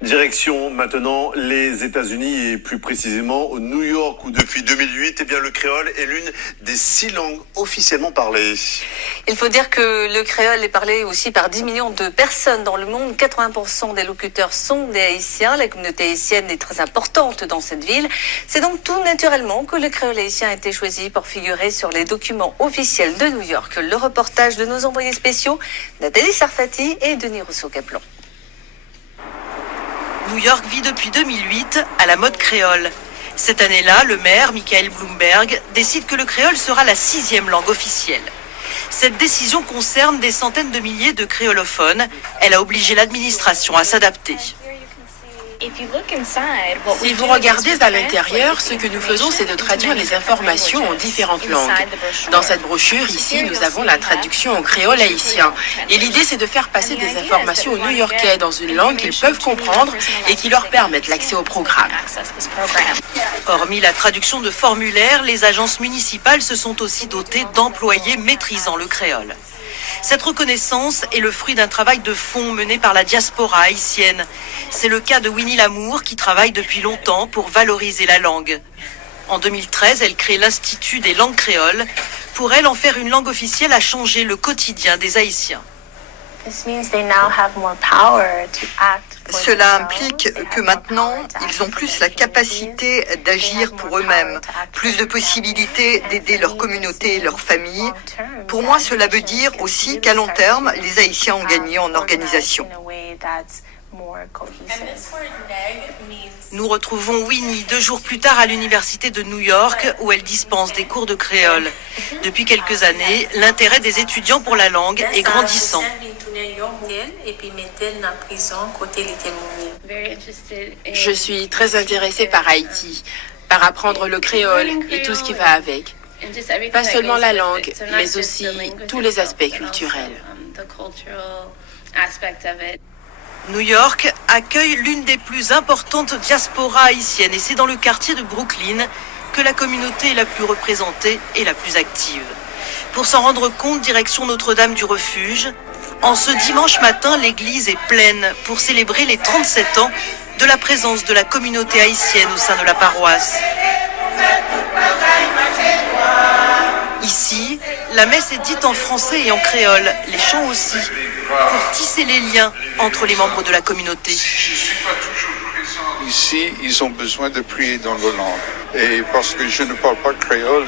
Direction maintenant les États-Unis et plus précisément au New York où depuis 2008, eh bien, le créole est l'une des 6 langues officiellement parlées. Il faut dire que le créole est parlé aussi par 10 millions de personnes dans le monde. 80% des locuteurs sont des Haïtiens. La communauté haïtienne est très importante dans cette ville. C'est donc tout naturellement que le créole haïtien a été choisi pour figurer sur les documents officiels de New York. Le reportage de nos envoyés spéciaux, Nathalie Sarfati et Denis Rousseau-Caplan. New York vit depuis 2008 à la mode créole. Cette année-là, le maire, Michael Bloomberg, décide que le créole sera la 6e langue officielle. Cette décision concerne des centaines de milliers de créolophones. Elle a obligé l'administration à s'adapter. Si vous regardez à l'intérieur, ce que nous faisons, c'est de traduire les informations en différentes langues. Dans cette brochure, ici, nous avons la traduction en créole haïtien. Et l'idée, c'est de faire passer des informations aux New-Yorkais dans une langue qu'ils peuvent comprendre et qui leur permettent l'accès au programme. Hormis la traduction de formulaires, les agences municipales se sont aussi dotées d'employés maîtrisant le créole. Cette reconnaissance est le fruit d'un travail de fond mené par la diaspora haïtienne. C'est le cas de Winnie Lamour qui travaille depuis longtemps pour valoriser la langue. En 2013, elle crée l'Institut des langues créoles. Pour elle, en faire une langue officielle a changé le quotidien des Haïtiens. Cela implique que maintenant, ils ont plus la capacité d'agir pour eux-mêmes, plus de possibilités d'aider leur communauté et leur famille. Pour moi, cela veut dire aussi qu'à long terme, les Haïtiens ont gagné en organisation. Nous retrouvons Winnie 2 jours plus tard à l'université de New York où elle dispense des cours de créole. Depuis quelques années, l'intérêt des étudiants pour la langue est grandissant. Je suis très intéressée par Haïti, par apprendre le créole et tout ce qui va avec. Pas seulement la langue, mais aussi tous les aspects culturels. New York accueille l'une des plus importantes diasporas haïtiennes et c'est dans le quartier de Brooklyn que la communauté est la plus représentée et la plus active. Pour s'en rendre compte, direction Notre-Dame du Refuge. En ce dimanche matin, l'église est pleine pour célébrer les 37 ans de la présence de la communauté haïtienne au sein de la paroisse. Ici, la messe est dite en français et en créole, les chants aussi, pour tisser les liens entre les membres de la communauté. Ici, ils ont besoin de prier dans leur langue. Et parce que je ne parle pas créole,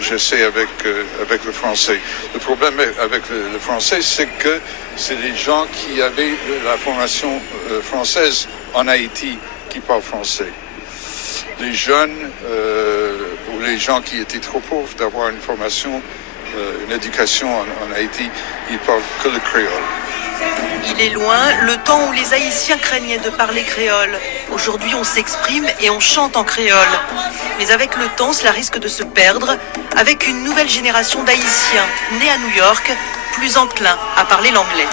j'essaie avec le français. Le problème avec le français, c'est que c'est les gens qui avaient la formation française en Haïti qui parlent français. Les jeunes ou les gens qui étaient trop pauvres d'avoir une formation, une éducation en Haïti, ils parlent que le créole. Il est loin le temps où les Haïtiens craignaient de parler créole. Aujourd'hui, on s'exprime et on chante en créole. Mais avec le temps, cela risque de se perdre avec une nouvelle génération d'Haïtiens nés à New York, plus enclins à parler l'anglais.